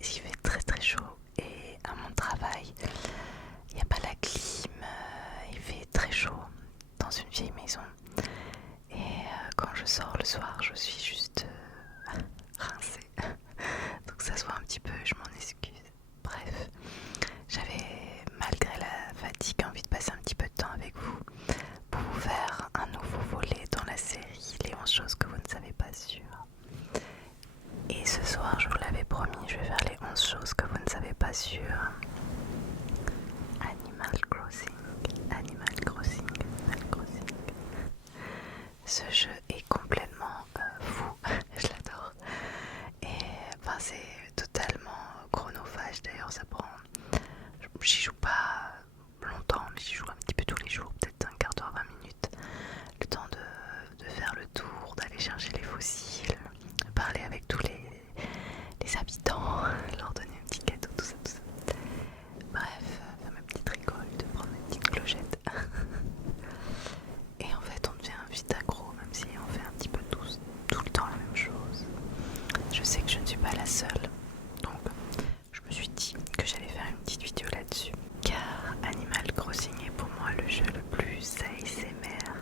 il fait très très chaud et à mon travail, il n'y a pas la clim, il fait très chaud dans une vieille maison. Et quand je sors le soir, je suis juste rincée. Donc ça se voit un petit peu, je m'en excuse. Bref, j'avais malgré la fatigue envie de passer un petit peu de temps avec vous pour vous faire un nouveau volet dans la série Les 11 choses que vous ne savez pas sur. Et ce soir, je vous l'avais promis, je vais faire les 11 choses que vous ne savez pas sur Animal Crossing. Animal Crossing, Animal Crossing. Ce jeu est complètement fou, je l'adore. Et enfin, c'est totalement chronophage d'ailleurs, ça prend. J'y joue pas longtemps, mais j'y joue un petit peu tous les jours, peut-être un quart d'heure, 20 minutes. Le temps de faire le tour, d'aller chercher les fossiles, de parler avec tous les habitants, leur donner un petit cadeau, tout ça, tout ça. Bref, faire ma petite récolte, prendre mes petites clochettes. Et en fait, on devient vite accro, même si on fait un petit peu tout le temps la même chose. Je sais que je ne suis pas la seule, donc je me suis dit que j'allais faire une petite vidéo là-dessus. Car Animal Crossing est pour moi le jeu le plus ASMR,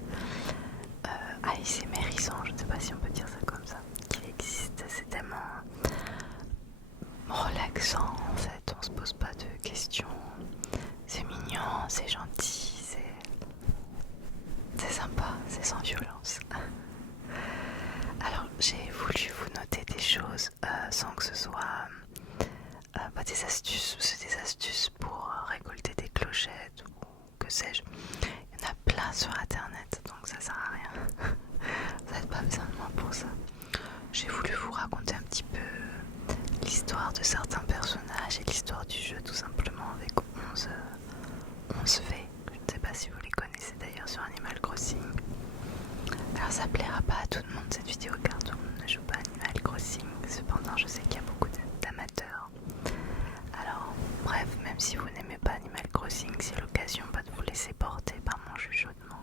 ASMRisant, je ne sais pas si on peut dire ça comme ça, qui existe. C'est tellement relaxant en fait, on se pose pas de questions, c'est mignon, c'est gentil, c'est sympa, c'est sans violence. Alors j'ai voulu vous noter des choses sans que ce soit des astuces, c'est des astuces pour récolter des clochettes ou que sais-je. Il y en a plein sur internet, donc ça sert à rien. Vous n'avez pas besoin de moi pour ça. J'ai voulu vous raconter un petit peu l'histoire de certains personnages et l'histoire du jeu tout simplement avec 11 V. Je ne sais pas si vous les connaissez d'ailleurs sur Animal Crossing. Alors ça plaira pas à tout le monde cette vidéo car tout le monde ne joue pas Animal Crossing. Cependant je sais qu'il y a beaucoup d'amateurs. Alors bref, même si vous n'aimez pas Animal Crossing, c'est l'occasion pas de vous laisser porter par mon chuchotement.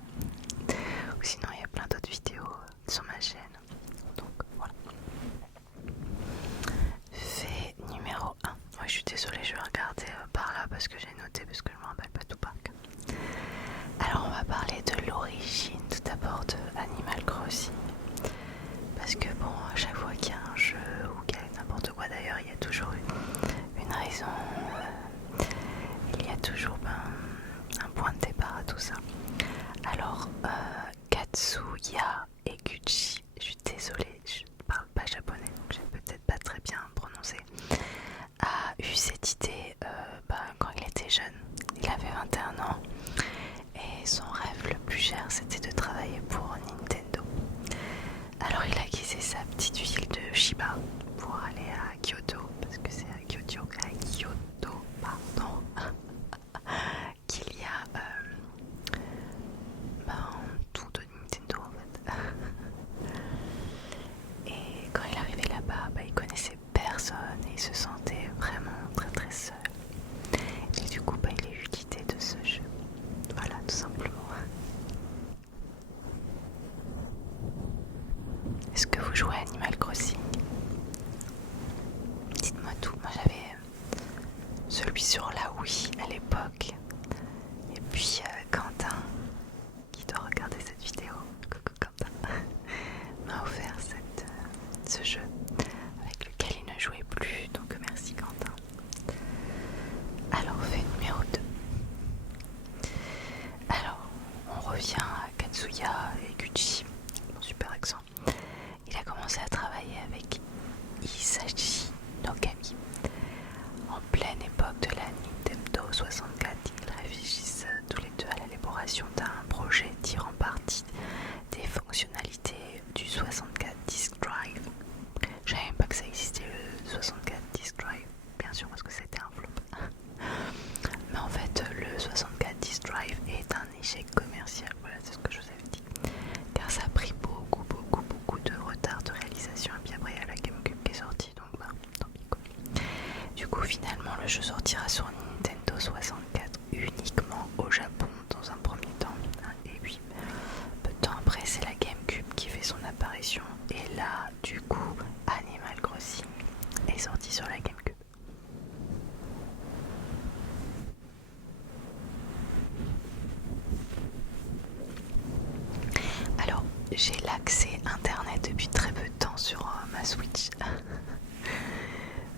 Ou sinon il y a plein d'autres vidéos sur ma chaîne. Donc voilà. Fait numéro 1. Moi je suis désolée, je vais regarder par là parce que j'ai noté, parce que je me rappelle pas tout par cœur. Alors on va parler de l'origine tout d'abord de Animal Crossing. Parce que bon, à chaque fois qu'il y a un jeu ou qu'il y a n'importe quoi d'ailleurs, il y a toujours une raison, il y a toujours un point de départ à tout ça. Alors, Katsuya Eguchi, je suis désolée, je ne parle pas japonais, donc je vais peut-être pas très bien prononcer, a eu cette idée quand il était jeune. Il avait 21 ans et son rêve le plus cher c'était de travailler pour Nintendo. Alors il a quitté sa petite ville de Shiba pour aller à Kyoto, parce que c'est à Kyoto, pardon, qu'il y a tout de Nintendo en fait. Et quand il arrivait là-bas, il connaissait personne et il se sentait vraiment très très seul. Et du coup, il a eu l'idée de ce jeu. Voilà, tout simplement. Est-ce que vous jouez à Animal Crossing? Dites-moi tout. Moi j'avais celui sur la Wii à l'époque. Et puis Quentin, qui doit regarder cette vidéo, coucou Quentin, m'a offert ce jeu avec lequel il ne jouait plus. Donc merci Quentin. Alors fait numéro 2. Alors on revient à Katsuya Eguchi, mon super accent. Il a commencé à travailler avec Hisashi Nogami en pleine époque de la Nintendo 64. Ils réfléchissent tous les deux à l'élaboration d'un projet tirant parti des fonctionnalités du 64 Disk Drive. Je savais même pas que ça existait le 64 Disk Drive, bien sûr parce que c'était un flop. Mais en fait le 64 Disk Drive est un échec commercial, voilà, c'est ce que je vous avais dit. Car ça a pris beaucoup de retard de réalisation. Et puis après il y a la GameCube qui est sortie, donc tant pis quoi. Du coup finalement le jeu sortira sur Nintendo 64 uniquement au Japon dans un premier temps. Et puis peu de temps après c'est la GameCube qui fait son apparition. Et là du coup Animal Crossing est sorti sur la GameCube. j'ai l'accès internet depuis très peu de temps sur ma Switch.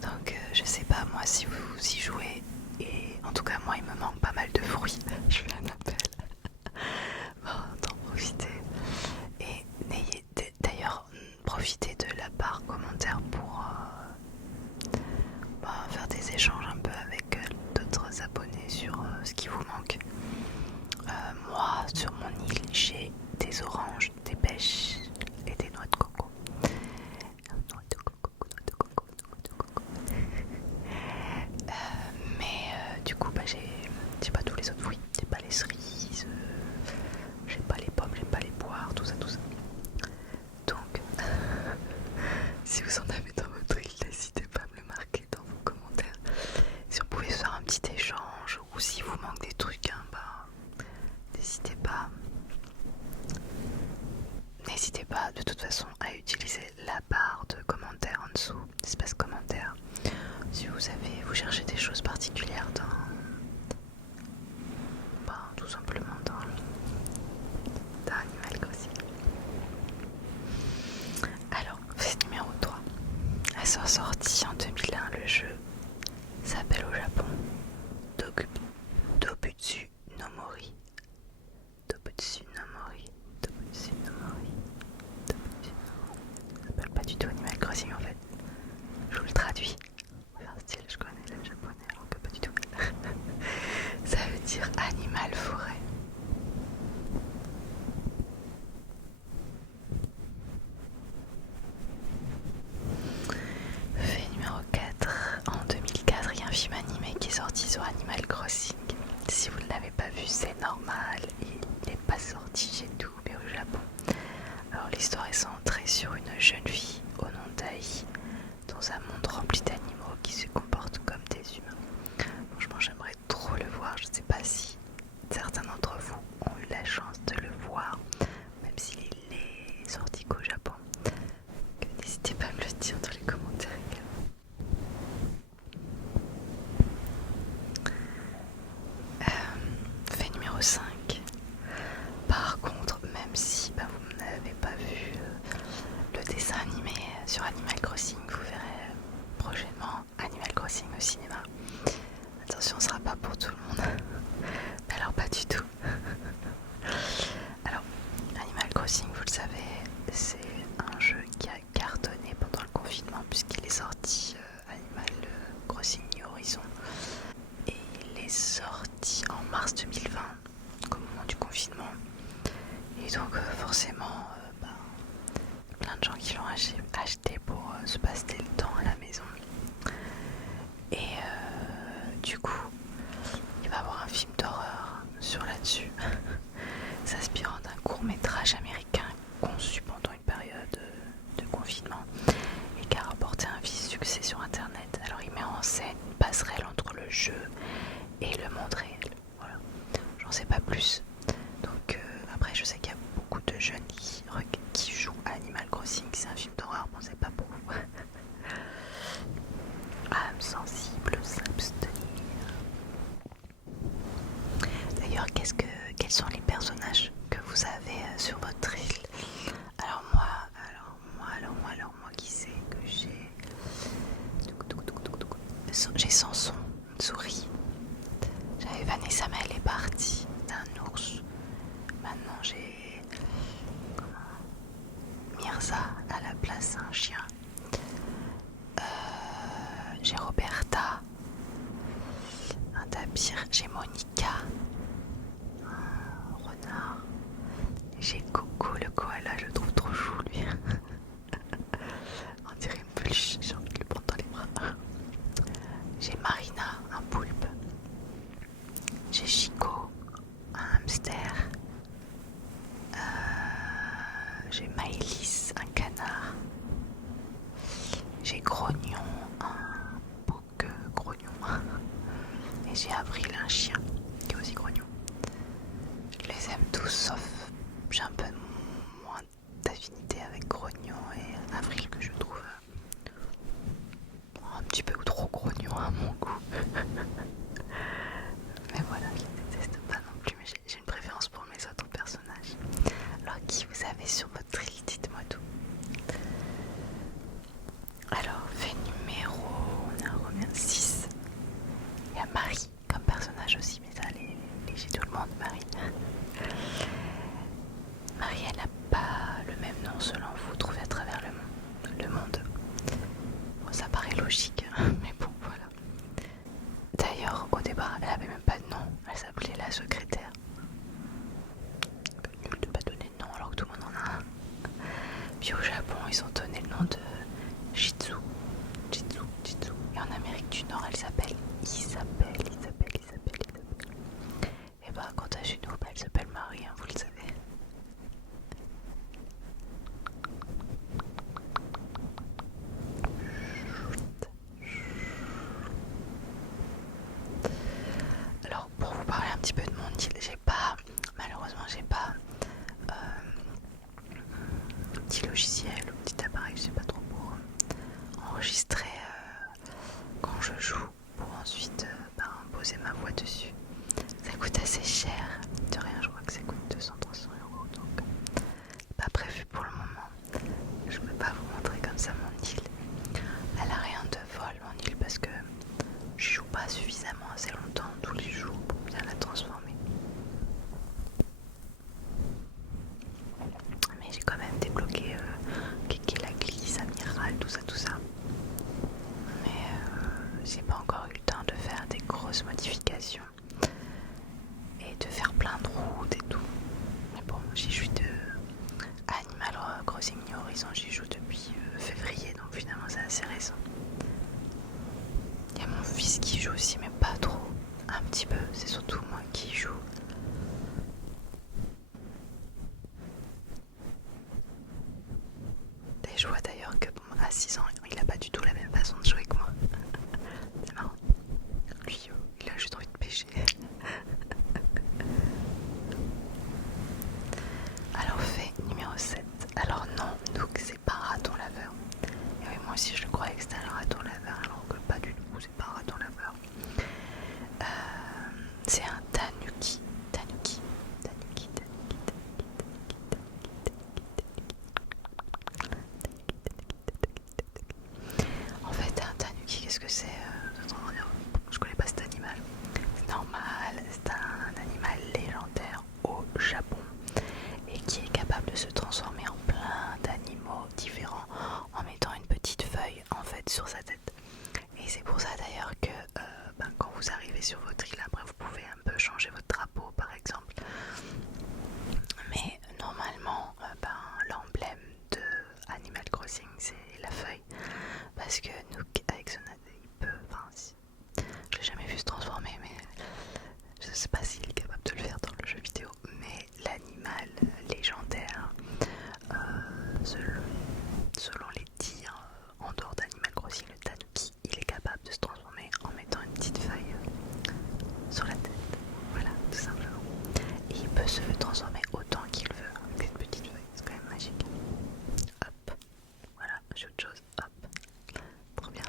Donc je sais pas moi si vous y jouez, et en tout cas moi il me manque pas mal de fruits. Je fais un appel. Bon, d'en profiter. Et d'ailleurs profitez de la barre commentaire pour faire des échanges un peu avec d'autres abonnés sur ce qui vous manque. Moi sur mon île j'ai des oranges, des pêches et des noix de coco. Mais du coup j'ai pas tous les autres fruits, j'ai pas les cerises, j'ai pas les pommes, j'ai pas les poires, tout ça. Donc si vous en avez dans votre île, n'hésitez pas à me le marquer dans vos commentaires. Si on pouvait faire un petit échange, ou si vous manque des trucs, n'hésitez pas. N'hésitez pas de toute façon à utiliser la barre de commentaires en dessous, espace commentaire. Si vous cherchez des choses particulières tout simplement dans Animal Crossing. Alors, fait numéro 3. Elle sera sortie en 2001, le jeu s'appelle au Japon Dobutsu no Mori. Dobutsu no Mori. Ça s'appelle pas du tout Animal Crossing en fait. Je vous le traduis. Enfin, style, je connais le japonais alors que pas du tout. Ça veut dire animal forêt. Fait numéro 4. En 2004, il y a un film animé qui est sorti sur Animal Crossing. Si vous ne l'avez pas vu, c'est normal. Il n'est pas sorti chez nous, mais au Japon. Alors l'histoire est centrée sur une jeune fille au nom d'Ai, dans un monde rempli d'animaux qui se comportent comme des humains. Franchement, j'aimerais trop le voir. Je ne sais pas si certains d'entre vous ont eu la chance de le voir, même s'il est sorti qu'au Japon. N'hésitez pas à me le dire dans les commentaires également. Fait numéro 5. Par contre, même si vous n'avez pas vu le dessin animé sur Animal Crossing, vous verrez prochainement Animal Crossing au cinéma. Attention, ce sera pas pour tout le monde. Mais alors pas du tout. Alors, Animal Crossing, vous le savez, c'est un jeu qui a cartonné pendant le confinement puisqu'il est sorti Animal Crossing New Horizons. Et il est sorti en mars 2020, au moment du confinement. Et donc forcément, plein de gens qui l'ont acheté pour se passer le temps à la maison. Et du coup, il va y avoir un film d'horreur sur là-dessus, s'inspirant d'un court-métrage américain conçu pendant une période de confinement et qui a remporté un vif succès sur internet. Alors il met en scène une passerelle entre le jeu et le monde réel. Voilà, j'en sais pas plus. Donc après je sais qu'il y a beaucoup de jeunes qui jouent à Animal Crossing, c'est un film d'horreur, bon c'est pas pour vous. Âme sensible, s'abstenir. D'ailleurs, quels sont les personnages que vous avez sur votre île? Alors moi, qui c'est que j'ai? J'ai Samson, une souris. J'avais Vanessa, mais elle est partie. C'est un ours. Maintenant j'ai Mirza à la place, un chien. J'ai Roberta, un tapir. J'ai Monica, un renard. J'ai Coco le koala, je le trouve trop chou lui. On dirait une peluche, j'ai envie de le prendre dans les bras. J'ai Marina, un poulpe. J'ai Chico, un hamster. J'ai Maëlys, un canard. J'ai Grognon, un bouc grognon. Et j'ai Avril, un chien qui est aussi grognon. Je les aime tous, sauf j'ai un peu moins d'affinité avec Grognon et Avril, que je trouve un petit peu trop grognon à mon goût. Mais voilà, je les déteste pas non plus, mais j'ai une préférence pour mes autres personnages. Alors qui vous avez arriver sur votre île? Dites-moi tout. Alors, fait numéro, on a combien? 6. Il y a Marie comme personnage aussi, mais ça, j'ai tout le monde, Marie. Marie, elle n'a pas le même nom selon vous trouvez à travers le monde. Bon, ça paraît logique, mais bon, voilà. D'ailleurs, au départ, elle avait même pas de nom, elle s'appelait la secrétaire. Nul de pas donner de nom alors que tout le monde en a un. Puis au Japon, ils ont donné le nom de Jitsu. Et en Amérique du Nord, elle s'appelle Isabelle. Et bah, quant à Juno, elle s'appelle Marie, hein, vous le savez. Alors, pour vous parler un petit peu de mon île, malheureusement, j'ai pas un petit logiciel ou petit appareil, je sais pas trop, pour enregistrer quand je joue, pour ensuite poser ma voix dessus. Ça coûte assez cher, de rien, je crois que ça coûte 200-300 €, donc pas prévu pour le moment. Je peux pas vous montrer comme ça mon île. Elle a rien de folle mon île parce que je joue pas suffisamment assez longtemps tous les jours pour bien la transformer. Mais j'ai quand même débloqué Kéké la glisse, Amiral, tout ça. Mais j'ai pas encore eu le temps de faire des grosses modifications et de faire plein de routes et tout. Mais bon, j'y joue de Animal Crossing New Horizons, j'y joue depuis février, donc finalement c'est assez récent. Il y a mon fils qui joue aussi, mais pas trop, un petit peu, c'est surtout moi qui joue. Et je vois d'ailleurs que à 6 ans, il a pas du tout la même façon de jouer que moi. C'est marrant. Lui, il a juste envie de pêcher. Alors fait numéro 7. Alors non, Nook c'est pas un raton laveur. Et oui, moi aussi je le croyais que c'était un raton laveur, alors que pas du tout, c'est pas un raton laveur. C'est un tanuki. En fait, un tanuki, qu'est-ce que c'est? Je connais pas cet animal. C'est normal, c'est un animal légendaire au Japon et qui est capable de se transformer en plein d'animaux différents en mettant une petite feuille en fait sur sa tête. Et c'est pour ça d'ailleurs que quand vous arrivez sur votre île, après vous pouvez un peu changer votre drapeau par exemple. Mais normalement, l'emblème de Animal Crossing c'est la feuille. Parce que Nook avec son il peut, je l'ai jamais vu se transformer, mais je sais pas s'il est capable de le faire dans le jeu vidéo. Mais l'animal légendaire, selon les dires en dehors d'Animal Crossing, le tanuki, il est capable de se transformer en mettant une petite feuille sur la tête. Voilà, tout simplement. Et il peut se transformer autant qu'il veut avec cette petite feuille, c'est quand même magique. Hop, voilà, j'ai autre chose, hop, trop bien.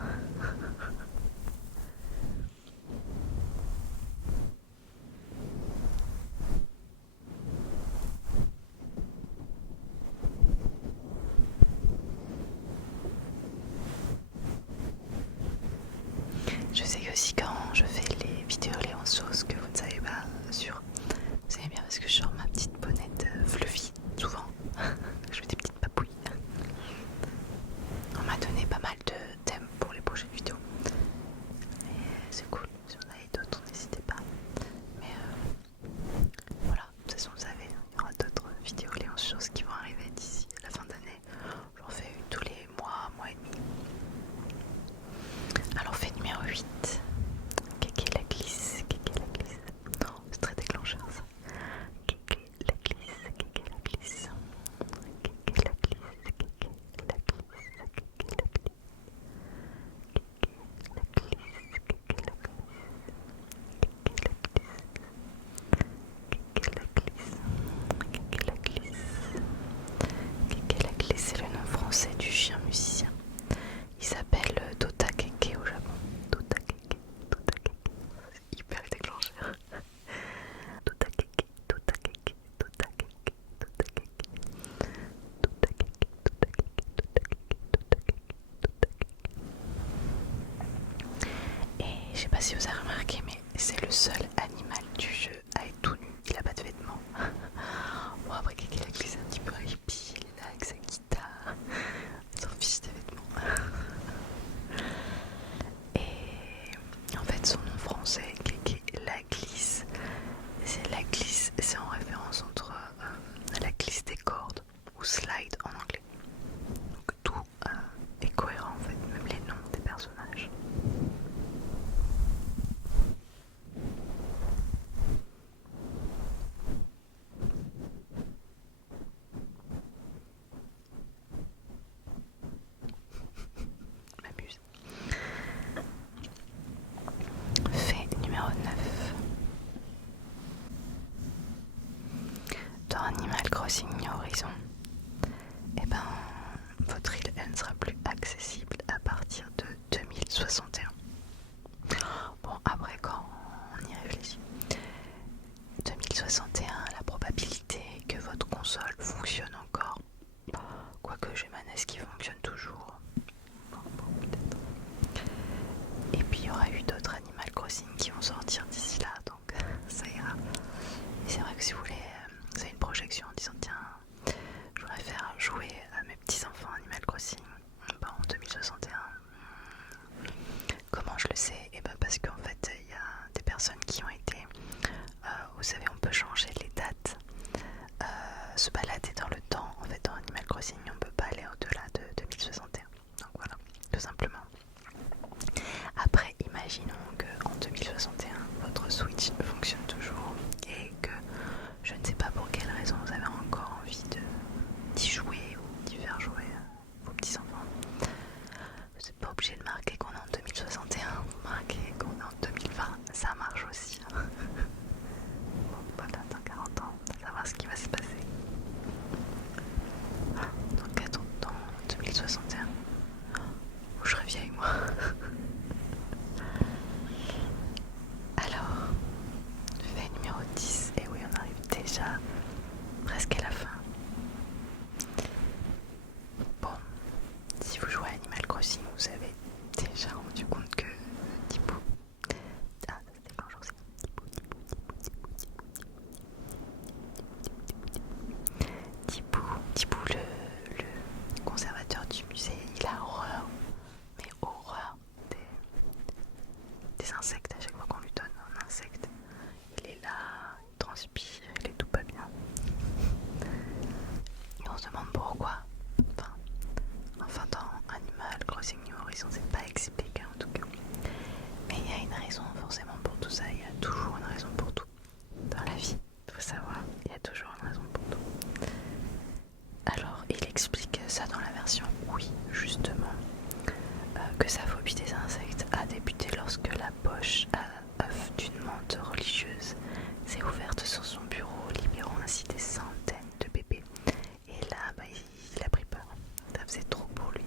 Je sais aussi quand je fais les vidéos Léon Sauce que vous ne savez pas sur. Vous savez bien parce que je sors ma petite bonnette fluffy souvent. Je fais des petites papouilles. On m'a donné pas mal de thèmes pour les prochaines vidéos. Et c'est cool. Si vous en avez d'autres, n'hésitez pas. Mais voilà, de toute façon vous savez, il y aura d'autres vidéos Léon Sauce qui vont arriver d'ici la fin d'année. J'en fais une tous les mois et demi. Alors fait numéro 8. Kéké la glisse. Non, c'est très déclencheur ça. Kéké la glisse. je sais pas si vous avez remarqué, mais c'est le seul animal du jeu à être tout nu. Il a pas de vêtements. Bon, après, quelqu'un a glissé un petit peu hippie, il est là avec sa guitare. Il s'en fiche des vêtements. Et en fait, son nom français, la glisse, c'est en référence entre la glisse des cordes ou slide en anglais. Donc tout est cohérent en fait, même les noms des personnages. M'amuse. Fait numéro 9. Dans Animal Crossing New Horizons, eh ben, votre île elle ne sera plus accessible à partir de 2061. Bon, après quand on y réfléchit, 2061, la probabilité que votre console fonctionne encore, quoique j'ai ma NES qui fonctionne toujours, bon, peut-être. Et puis il y aura eu d'autres Animal Crossing qui vont sortir d'ici là, donc ça ira. Et c'est vrai que si vous voulez, vous avez une projection en disant tiens, je voudrais faire jouer à mes petits enfants Animal Crossing en 2061. Comment je le sais? Et ben parce qu'en fait il y a des personnes qui ont été, vous savez, on peut changer les dates, se balader dans le temps. En fait dans Animal Crossing on peut pas aller au-delà de 2061. Donc voilà, tout simplement. Après, imaginons qu'en 2061 votre Switch fonctionne toujours et que je ne sais pas pour quelle raison vous avez encore envie d'y jouer ou d'y faire jouer vos petits enfants. Vous n'êtes pas obligé de marquer qu'on est en 2061, vous marquez qu'on est en 2020, ça marche aussi. Bon, voilà, dans 40 ans, on va savoir ce qui va se passer. Donc attends, dans 2061, où je serai vieille moi. Alors, fait numéro 10, et oui on arrive déjà presque à la fin. Bon, si vous jouez à Animal Crossing, vous avez déjà rendu compte que Tipou, ça se déclenche aussi. Tipou, le conservateur du musée, il a horreur, mais horreur des insectes. À chaque fois qu'on lui donne un insecte, il est là, il transpire, il est tout pas bien. Et on se demande pourquoi. Enfin dans Animal Crossing New Horizons, c'est pas expliqué en tout cas. Mais il y a une raison forcément pour tout ça, il y a toujours une raison pour tout. Dans la vie, il faut savoir, il y a toujours une raison pour tout. Alors il explique ça dans la version oui, justement, que sa phobie des insectes a débuté lorsque la poche à œuf d'une menthe religieuse s'est ouverte sur son bureau, libérant ainsi des centaines de bébés. Et là, il a pris peur. Ça faisait trop pour lui.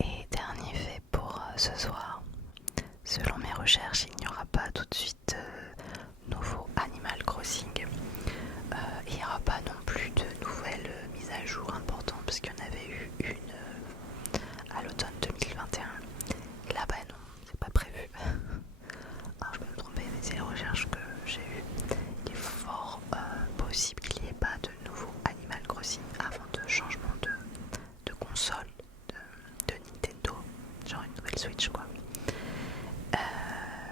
Et dernier fait pour ce soir. Selon mes recherches, il n'y aura pas tout de suite nouveau Animal Crossing. Il n'y aura pas non plus de nouvelles mises à jour importantes parce qu'il y en avait eu une à l'automne 2021. Et là, bah non, c'est pas prévu. Alors je peux me tromper, mais c'est les recherches que j'ai eues. Il est fort possible qu'il n'y ait pas de nouveau Animal Crossing avant de changement de console de Nintendo, genre une nouvelle Switch quoi.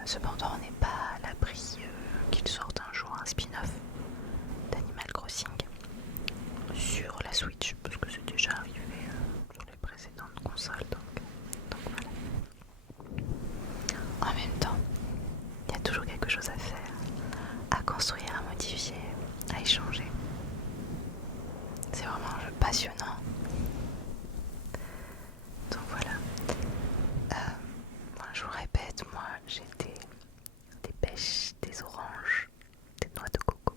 Cependant, on n'est pas à l'abri qu'il sorte un jour un spin-off d'Animal Crossing sur la Switch, parce que c'est déjà arrivé sur les précédentes consoles, donc voilà. En même temps, il y a toujours quelque chose à faire, à construire, à modifier, à échanger. C'est vraiment un jeu passionnant. Donc voilà. Je vous répète, moi j'ai des pêches, des oranges, des noix de coco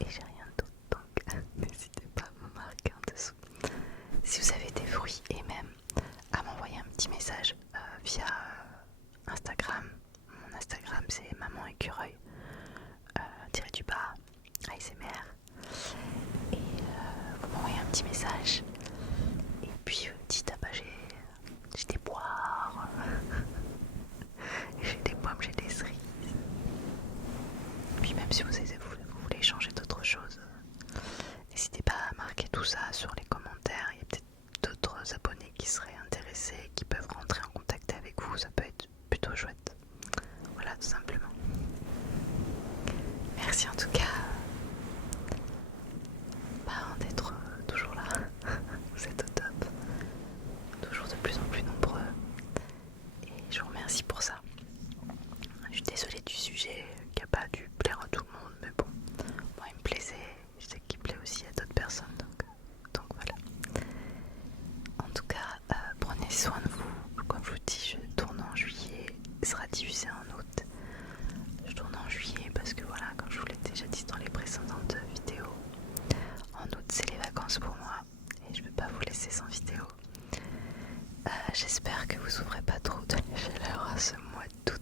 et j'ai rien d'autre, donc n'hésitez pas à me marquer en dites, ah bah j'ai des poires, j'ai des pommes, j'ai des cerises. Puis même si vous voulez changer d'autres choses, n'hésitez pas à marquer tout ça sur les commentaires. Il y a peut-être d'autres abonnés qui seraient intéressés, qui peuvent rentrer en contact avec vous, ça peut être plutôt chouette. Voilà, tout simplement. Merci en tout cas d'être toujours là. Vous êtes au top. Toujours de plus en plus nombreux. Et je vous remercie pour ça. Je suis désolée du sujet qui n'a pas dû plaire à tout le monde, mais bon, moi il me plaisait. Je sais qu'il plaît aussi à d'autres personnes, donc voilà. En tout cas, prenez soin de vous. Comme je vous dis, je tourne en juillet, il sera diffusé en août. Je tourne en juillet parce que voilà, comme je vous l'ai déjà dit dans les précédentes vidéos, en août c'est les vacances pour moi et je ne peux pas vous laisser sans vidéo. J'espère que vous souffrez pas trop de la chaleur à ce mois d'août.